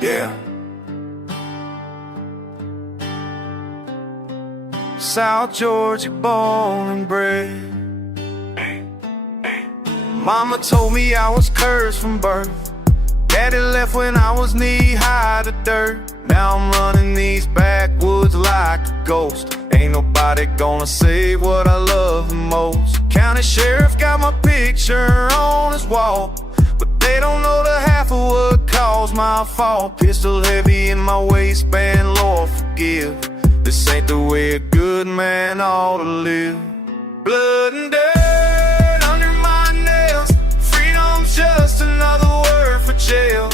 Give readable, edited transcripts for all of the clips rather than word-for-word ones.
Yeah. South Georgia born and bred. Mama told me I was cursed from birth. Daddy left when I was knee-high to dirt. Now I'm running these backwoods like a ghost. Ain't nobody gonna save what I love the most. County sheriff got my picture on his wall, but they don't know the half of what caused my fall. Pistol heavy in my waistband, Lord forgive. This ain't the way a good man ought to live. Blood and dirt under my nails. Freedom's just another word for jail.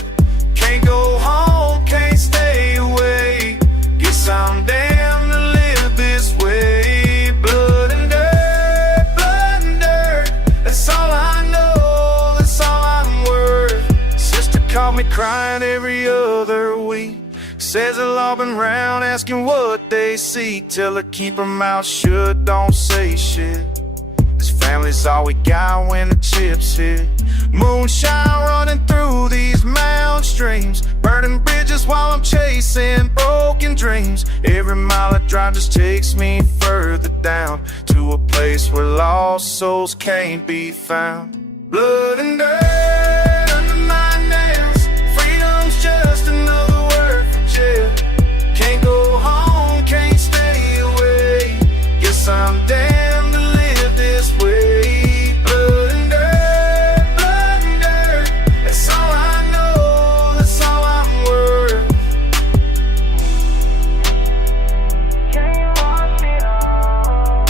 Can't go home, can't stay away. Guess I'm damned to live this way. Blood and dirt, that's all I know, that's all I'm worth. Sister caught me crying every other week. Says they've all been round asking what they see. Tell her keep her mouth shut, don't say shit. This family's all we got when the chips hit. Moonshine running through these mountain streams, burning bridges while I'm chasing broken dreams. Every mile I drive just takes me further down to a place where lost souls can't be found. Blood and dirt under my nails. Freedom's just another word for jail. Can't go home, can't stay away. Guess I'm damned to live this way. Blood and dirt, that's all I know, that's all I'm worth. Can you watch it all?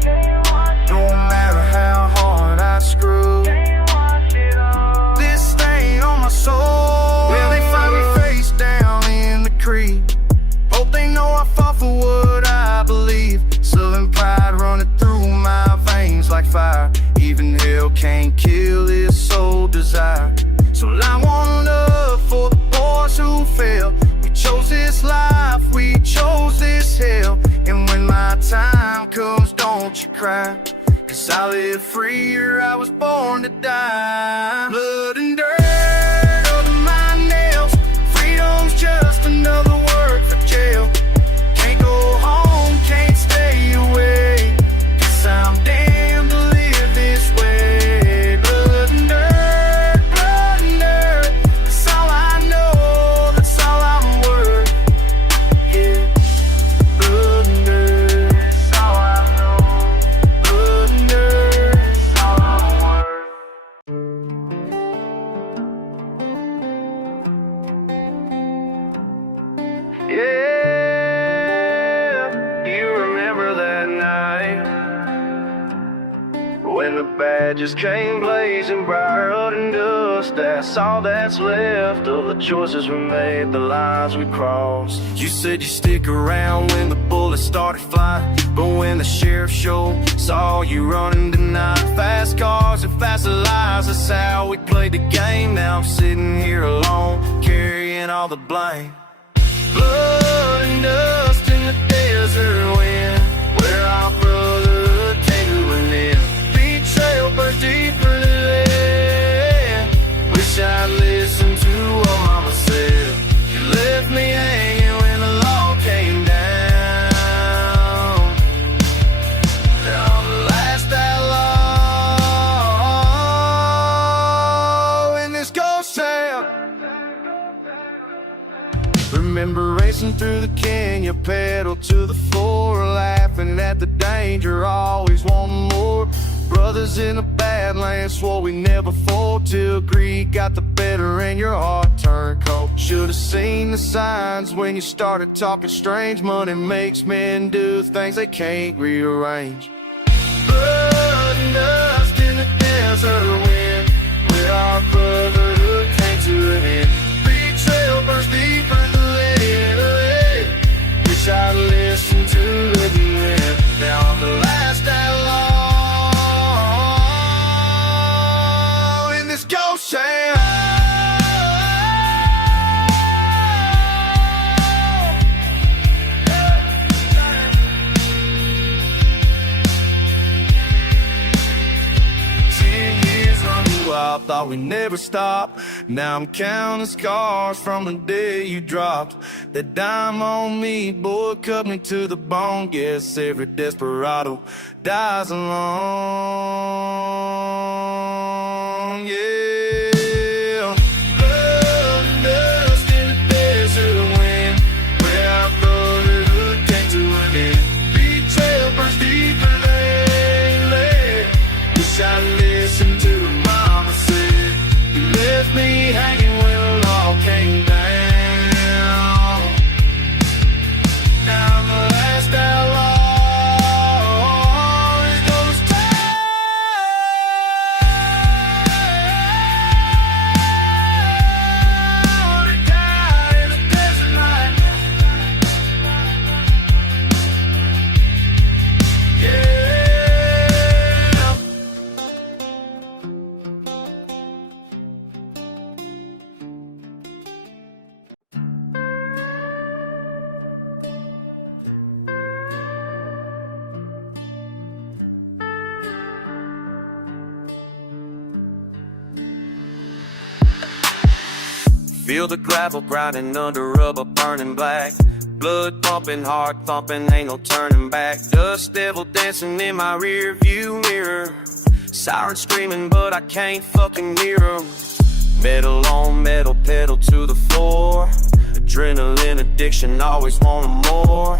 Can you watch it all? No matter how hard I screw, can you watch it all? This stain on my soul. Well, they find me face down in the creek. Hope they know I fought for what I believe. Southern pride running through my veins like fire. Even hell can't kill this soul desire. So I want love for the boys who fell. We chose this life, we chose this hell. And when my time comes, don't you cry, 'cause I live free or I was born to die. Blood and dirt under my nails. Freedom's just another word for jail. Can't go home, can't stay away. Guess I'm damned to live this way. Blood and dirt, that's all I know, that's all I'm worth. Yeah, blood and dirt, that's all I know. Blood and dirt, that's all I'm worth. Yeah, you remember that night when the badges came blazing bright and dust. That's all that's left of the choices we made, the lines we crossed. You said you'd stick around when the bullets started flying, but when the sheriff showed, saw you running tonight. Fast cars and fast lives, that's how we played the game. Now I'm sitting here alone, carrying all the blame. Blood and dust in the desert wind, where our brotherhood came to an end. Betrayal burst deeper than lead. Wish I'd listened to what mama said. You left me hanging when the law came down. I'm the last outlaw in this ghost town. Remember racing through the canyon, pedal to the floor, laughing at the danger, always wanting more. Brothers in the badlands swore we never fold, till greed got the better and your heart turned cold. Should've seen the signs when you started talking strange. Money makes men do things they can't rearrange. Blood and dust in the desert wind, where our brotherhood came to an end. Betrayal burst deeper than wish I listened to the wind. Now I'm the last outlaw in this ghost town. thought we never stop. Now I'm counting scars from the day you dropped that dime on me, boy, cut me to the bone. Guess every desperado dies alone, yeah. Dust in the desert wind, where our brotherhood came to an end. Betrayal burns deeper than lead. Wish I listened to what mama said. You left me hanging when it all came down. Now I'm the last outlaw. It goes down to die in the desert night. Yeah. Feel the gravel grinding under rubber burning black. Blood pumping, heart thumping, ain't no turning back. Dust devil dancing in my rear view mirror. Siren screaming but I can't fucking hear 'em. Metal on metal, pedal to the floor. Adrenaline addiction, always wanting more.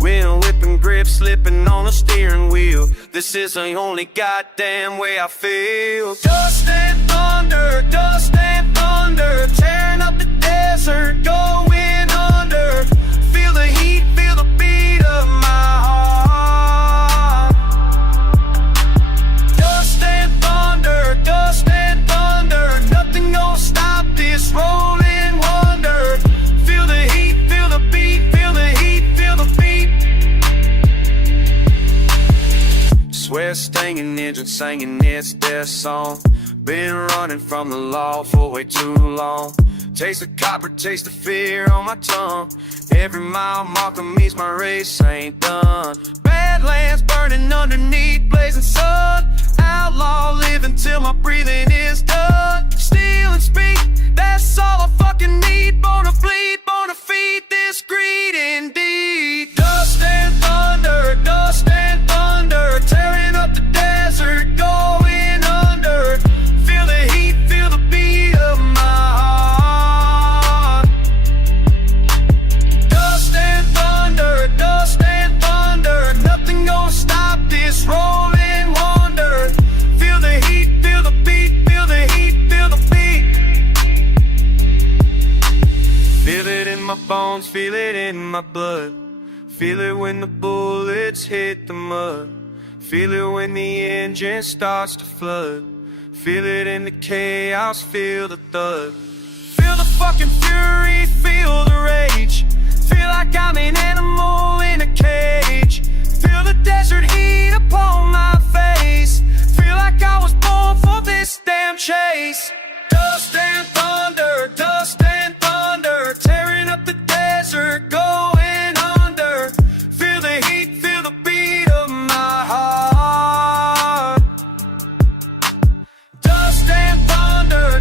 Wind whipping grip, slipping on the steering wheel. This is the only goddamn way I feel. Dust and thunder, tearing up the desert, going under. Feel the heat, feel the beat of my heart. Dust and thunder, nothing gonna stop this rolling wonder. Feel the heat, feel the beat, feel the heat, feel the beat. Swear stinging engine singing this death song. Been running from the law for way too long. Taste of copper, taste of fear on my tongue. Every mile marker means my race ain't done. Badlands burning underneath blazing sun. Outlaw living till my breathing is done. Steal and speak, that's all I fucking need. Born to bleed, born to feed this greed indeed. Dust and thunder, tearing up the desert, going under. Feel the heat, feel the beat of my heart. Dust and thunder, nothing gonna stop this rolling wonder. Feel the heat, feel the beat, feel the heat, feel the beat. Feel it in my bones, feel it in my blood. Feel it when the bullets hit the mud. Feel it when the engine starts to flood. Feel it in the chaos, feel the thud. Feel the fucking fury, feel the rage. Feel like I'm an animal in a cage. Feel the desert heat upon my face. Feel like I was born for this damn chase. Dust and thunder, tearing up the desert, going under. Feel the heat, feel the beat of my heart. Dust and thunder,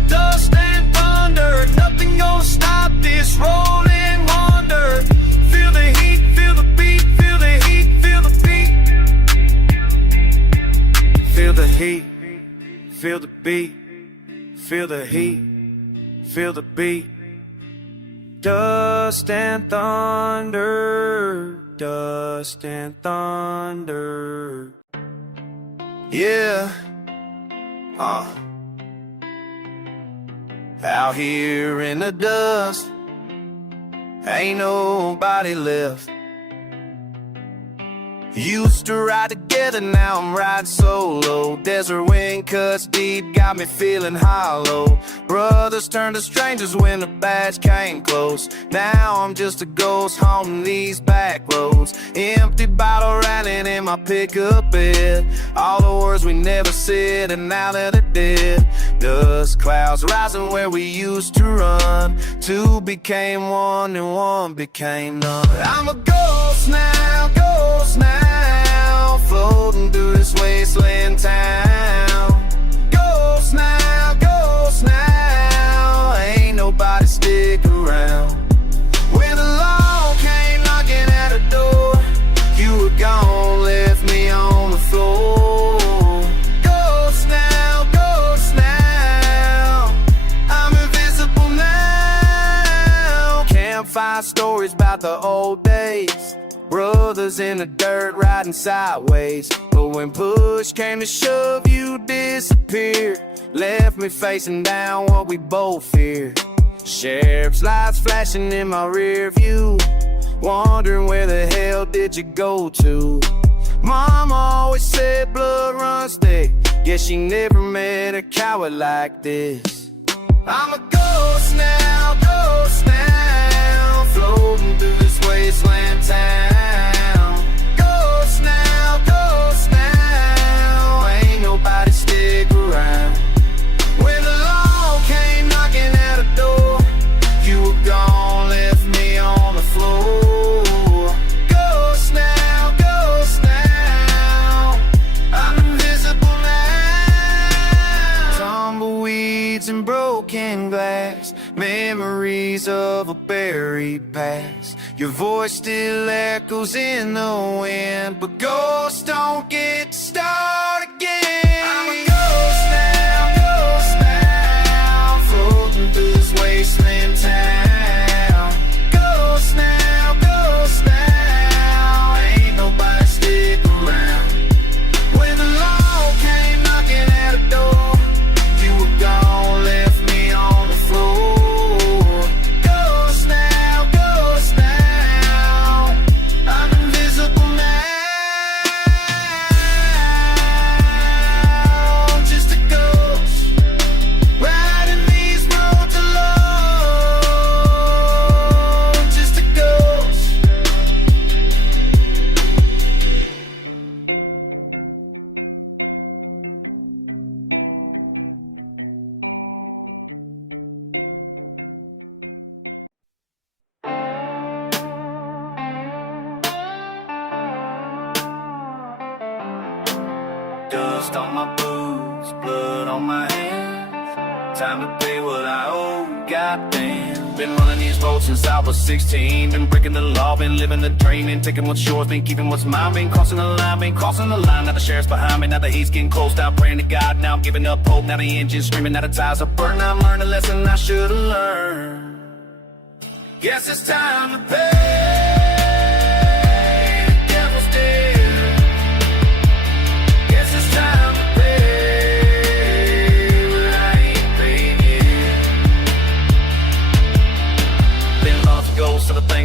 nothing gonna stop this rolling wonder. Feel the heat, feel the beat, feel the heat, feel the beat. Feel the heat, feel the beat, feel the heat, feel the beat. Dust and thunder, dust and thunder. Yeah. Out here in the dust, ain't nobody left. Used to ride together, now I'm riding solo. Desert wind cuts deep, got me feeling hollow. Brothers turned to strangers when the badge came close. Now I'm just a ghost haunting these back roads. Empty bottle rattling in my pickup bed. All the words we never said and now that they're dead. Dust clouds rising where we used to run. Two became one and one became none. I'm a ghost now, floating through this wasteland town. Ghost now, my stories about the old days. Brothers in the dirt riding sideways. But when push came to shove, you disappeared. Left me facing down what we both feared. Sheriff's lights flashing in my rear view. Wondering where the hell did you go to? Mom always said blood runs thick. Guess she never met a coward like this. I'm a ghost now, floating through this wasteland town. Ghost now, ain't nobody stick around. When the law came knocking at the door, you were gone, left me on the floor. Ghost now, I'm invisible now. Tumbleweeds and broken glass, memories of a buried past. Your voice still echoes in the wind, but ghosts don't get to start again. I'm a ghost now, floating through this wasteland town. Ghost now, ain't nobody stick around. When the law came knocking at the door, you were gone, left me on the floor. Ghost now, I'm invisible now. Just a ghost, riding these roads alone. Just a ghost. Dust on my boots, blood on my hands. Time to pay what I owe, goddamn. Been running these roads since I was 16. Been breaking the law, been living the dream. Been taking what's yours, been keeping what's mine. Been crossing the line, now the sheriff's behind me. Now the heat's getting close, now I'm praying to God. Now I'm giving up hope, now the engine's screaming. Now the tires are burning, now I'm learning a lesson I should've learned. Guess it's time to pay.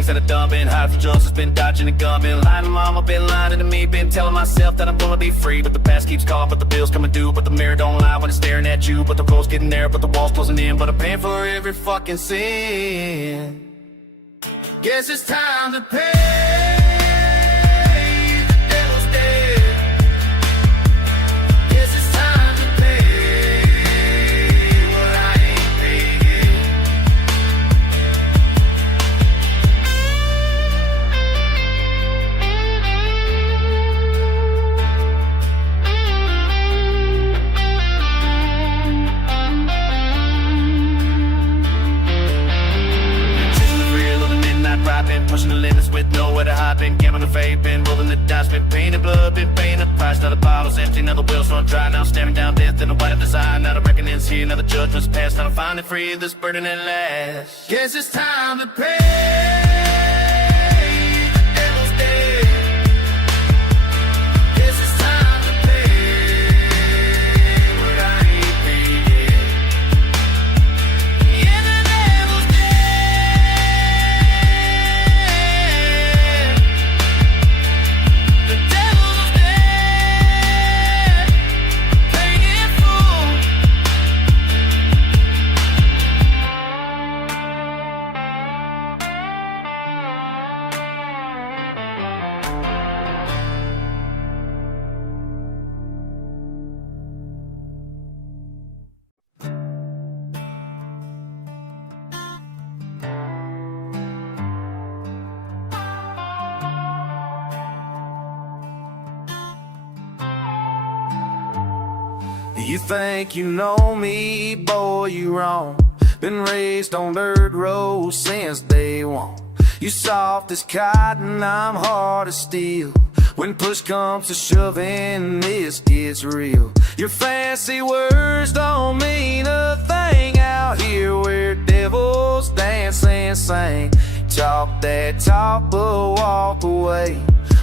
That I done, been hiding from justice, been dodging a gun, been lying to mama, been lying to me, been telling myself that I'm gonna be free, but the past keeps calling, but the bills coming due, but the mirror don't lie when it's staring at you, but the road's getting there, but the wall's closing in, but I'm paying for every fucking sin. Guess it's time to pay. Pushing the limits with nowhere to hide. Been gambling the fade, been rolling the dice. Been paying the blood, been paying the price. Now the bottle's empty, now the wheels run dry. Now I'm staring down death in a white of design. Now the reckoning's here, now the judgment's passed. Now I'm finally free of this burden at last. Guess it's time to pay. You think you know me, boy, you wrong. Been raised on dirt roads since day one. You soft as cotton, I'm hard as steel. When push comes to shoving, this gets real. Your fancy words don't mean a thing out here where devils dance and sing. Talk talk that talk but walk away.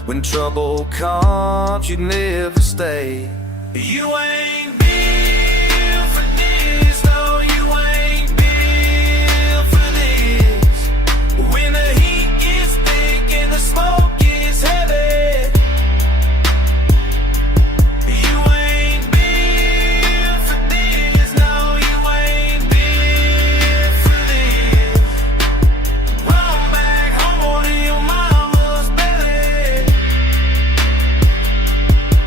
When trouble comes, you never stay. You ain't built for this, no, you ain't built for this. When the heat gets thick and the smoke gets heavy, you ain't built for this, no, you ain't built for this. Run back home to your mama's belly.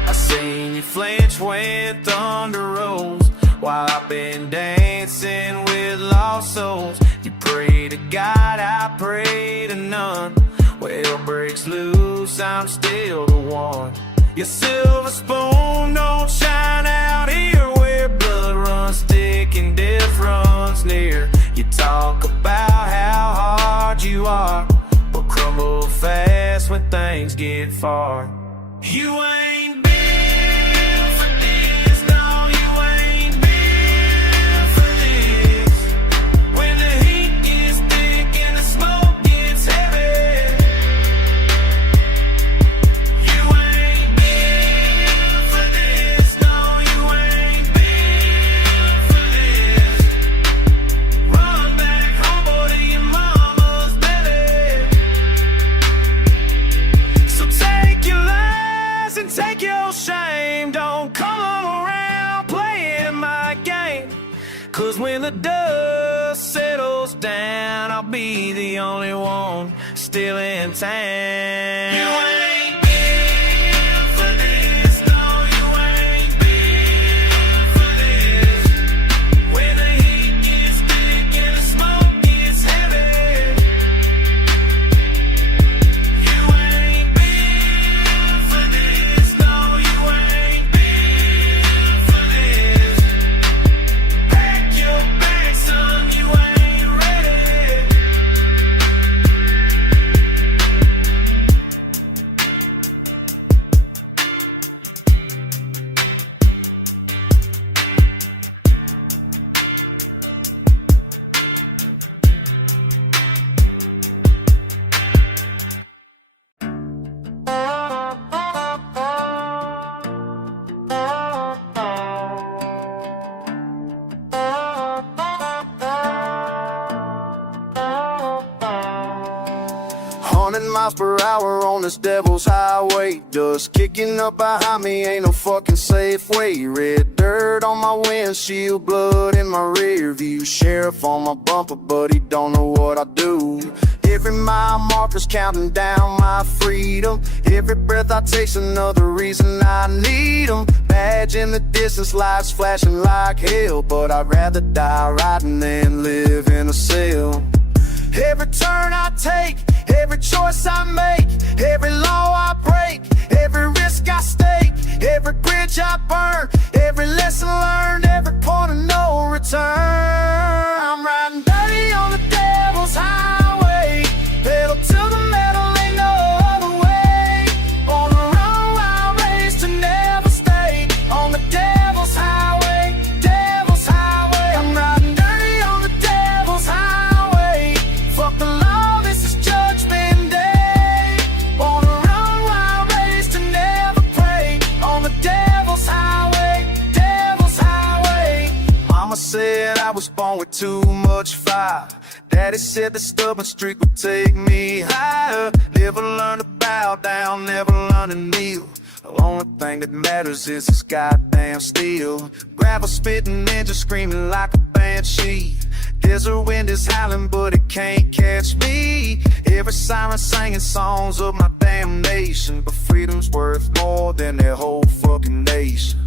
I seen you flinch when thunder rolls, while I've been dancing with lost souls. You pray to God, I pray to none. When hell breaks loose, I'm still the one. Your silver spoon don't shine out here where blood runs thick and death runs near. You talk about how hard you are, but crumble fast when things get far. You ain't built for this, no, you ain't built for this. When the heat gets thick and the smoke gets heavy, you ain't built for this, no, you ain't built for this. Run back home, boy, to your mama's belly. So take your lies and take your shame. Don't come around playing my game. 'Cause when the dust settles down, I'll be the only one still in town. You ain't built for this, no, you ain't built for this. When the heat gets thick and the smoke gets heavy, you ain't built for this, no, you ain't built for this. Pack your bags, son, you ain't ready. Miles per hour on this devil's highway. Dust kicking up behind me, ain't no fucking safe way. Red dirt on my windshield, blood in my rear view. Sheriff on my bumper, but he don't know what I do. Every mile marker's counting down my freedom. Every breath I take's another reason I need 'em. Badge in the distance, lights flashing like hell, but I'd rather die riding than live in a cell. Every turn I take, every choice I make, every law I break, every risk I stake, every bridge I burn, every lesson learned, every point of no return. I'm riding dirty on the devil's highway, pedal to the metal, ain't no other way. On the run, wild race to never stay, on the devil's highway, devil's highway. I'm riding dirty on the devil's highway. Fuck the law, this is judgment day. On a run, wild race to never pray. On the devil's highway, devil's highway. Mama said I was born with too much fire. Daddy said the stubborn streak would take me higher. Never learned to bow down, never learned to kneel. The only thing that matters is this goddamn steel. Gravel spitting, ninja screaming like a banshee. Desert wind is howling, but it can't catch me. Every siren singing songs of my damnation. But freedom's worth more than their whole fucking nation.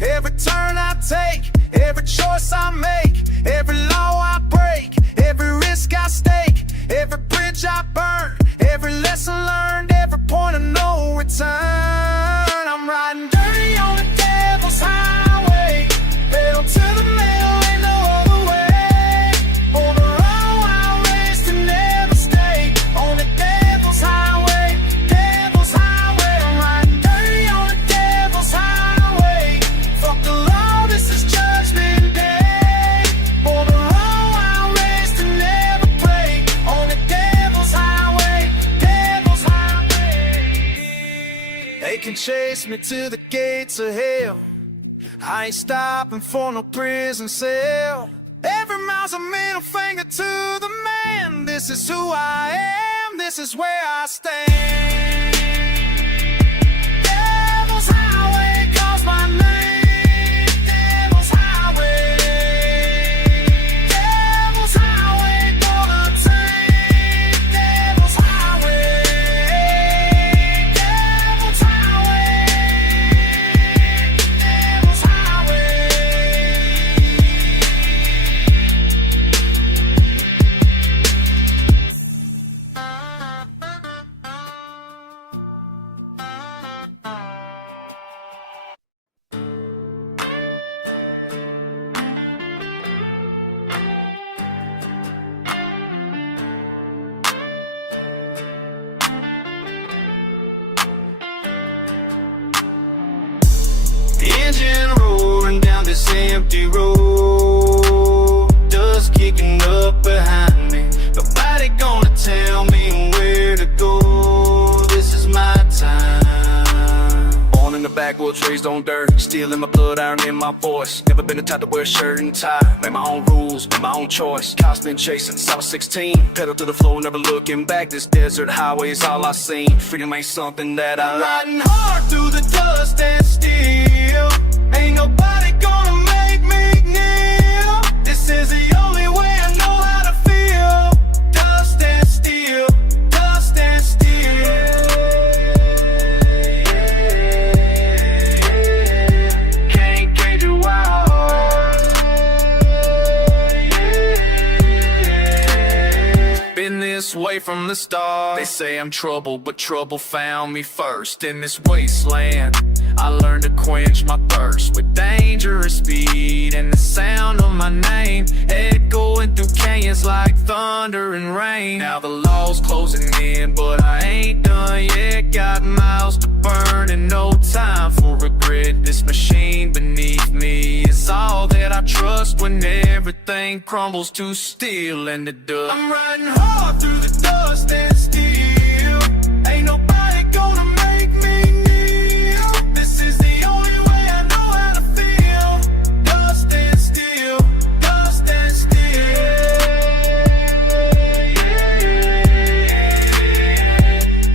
Every turn I take, every choice I make, every law I break, every risk I stake, every bridge I burn, every lesson learned, every point of no return. I'm riding dirty on the devil's highway, pedal to the metal, ain't no other way. On the run, wild race to never stay, on the devil's highway, devil's highway. I'm riding dirty on the devil's highway. Fuck the law, this is judgment day. chase me to the gates of hell. I ain't stopping for no prison cell. Every mile's a middle finger to the man. This is who I am, this is where I stand. Devil's Highway calls my name. Devil's Highway. Devil's Highway gonna take. Devil's Highway. Devil's Highway. Devil's Highway. Engine roaring down this empty road, dust kicking up behind me. Nobody gonna tell me where to go. This is my time. Born in the backwoods, raised on dirt, steel in my blood, iron in my voice. Never been the type to wear a shirt and tie. Made my own rules, made my own choice. Constant chasing since I was 16. Pedal to the floor, never looking back. This desert highway is all I seen. Freedom ain't something that I like. Riding hard through the dust and steel. Ain't nobody gonna make me kneel. This is the only way I know how to feel. Dust and steel, dust and steel. Can't cage a wild heart. Been this way from the start. They say I'm trouble, but trouble found me first. In this wasteland, I learned to quench my thirst with dangerous speed and the sound of my name echoing through canyons like thunder and rain. Now the law's closing in, but I ain't done yet. Got miles to burn and no time for regret. This machine beneath me is all that I trust when everything crumbles to steel and the dust. I'm riding hard through the dust and steel. Ain't nobody gonna make me kneel. This is the only way I know how to feel. Dust and steel, dust and steel.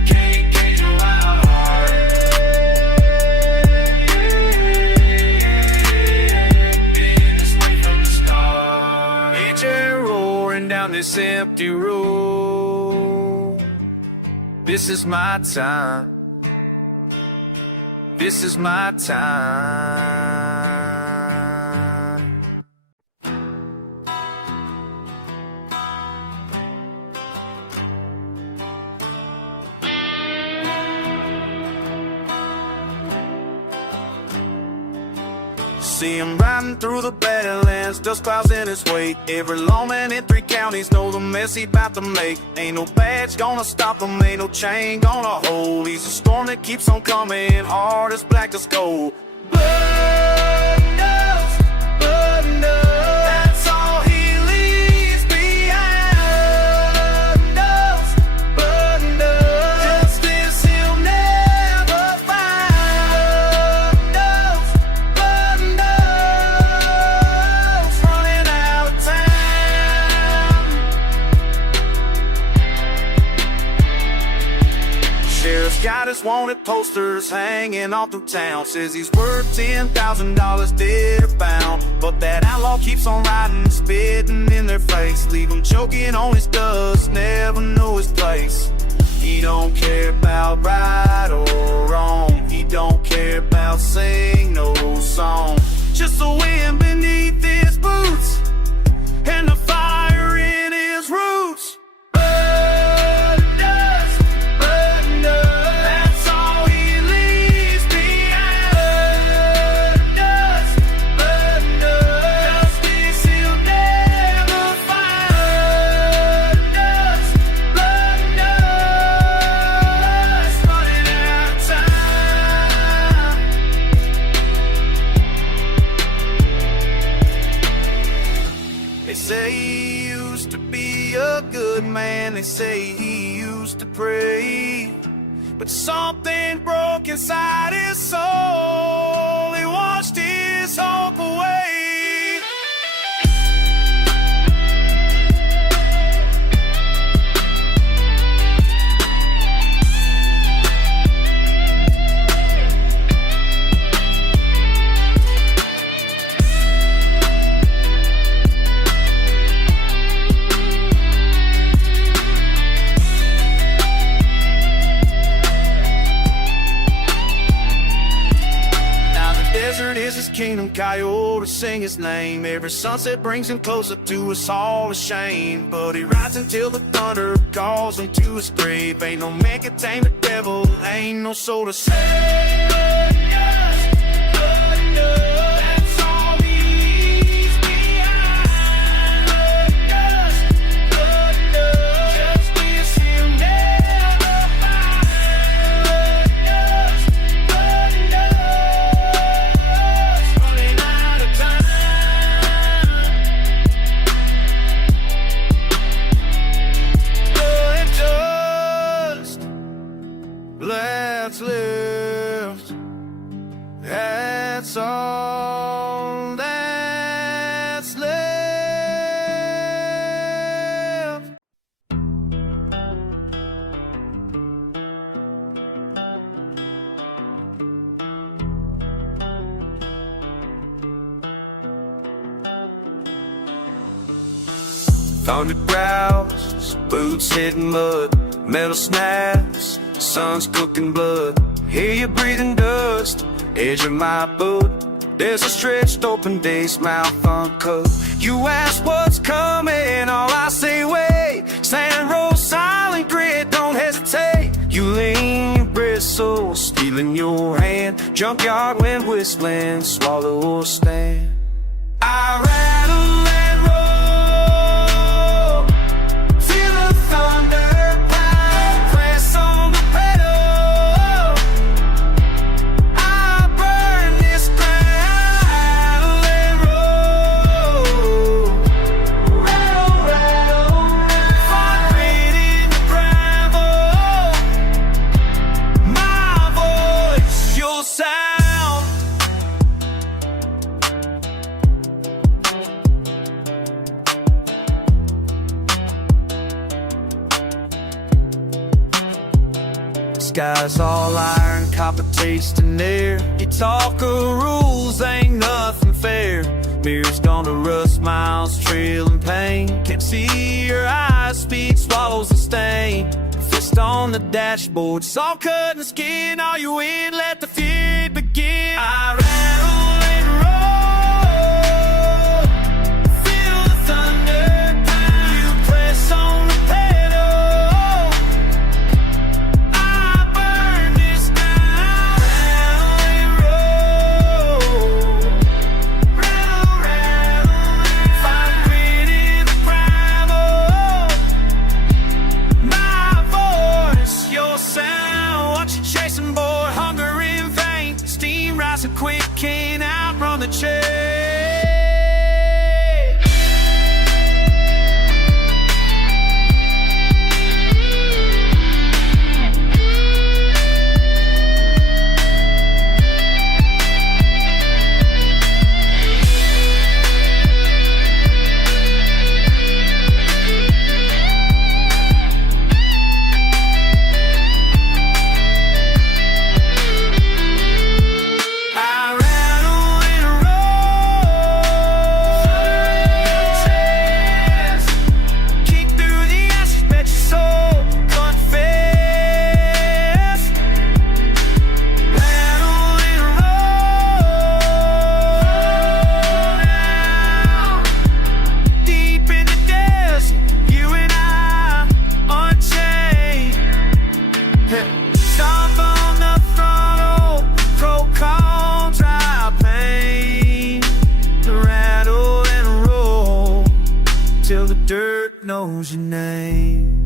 Can't cage a wild heart. Been this way from the start. Engine roaring down this empty road. This is my time. This is my time. See him riding through the Badlands, dust clouds in his wake. Every lawman in 3 counties know the mess he bout to make. Ain't no badge gonna stop him, ain't no chain gonna hold. He's a storm that keeps on coming, hard as black as gold. Blood dust, that's all he leaves behind. Dust, justice he'll never find. Dust, running out of time. Sheriff's got his wanted posters hanging all through town. Says he's worth $10,000 dead or bound. But that outlaw keeps on riding, spitting in their face. Leave him choking on his dust, never know his place. He don't care about right or wrong. He don't care about sing no song. Just the wind beneath his boots and the fire in his roots. That's all he leaves behind. Dust, justice he'll never find. Dust, running out of time. They say he used to be a good man. They say he used to pray, but something broke inside his soul. He washed his hope away. Is his kingdom, coyotes sing his name. Every sunset brings him closer to us all ashamed. But he rides until the thunder calls him to his grave. Ain't no man can tame the devil, ain't no soul to save. That's all he leaves behind. Justice he'll never find. Let's lift. That's all that's left. Thunder growls, boots hitting mud, metal snaps. Sun's cooking blood, hear you breathing dust, edge of my boot. There's a stretched open day's mouth uncut. You ask what's coming, all I say wait. Sand rolls silent grit, don't hesitate. You lean your bristle, stealing your hand. Junkyard wind whistling, swallow or stand. I rattle and roll, feel the thunder. Sky's all iron, copper tasting air. You talk of rules, ain't nothing fair. Mirrors gonna rust, miles trailing pain. Can't see your eyes, speed swallows the stain. Fist on the dashboard, saw cut and skin. Are you in? Let the feud begin. I rattle and roll, feel the thunder pound. You press on the pedal. So quick, can't outrun the chase. Till the dirt knows your name.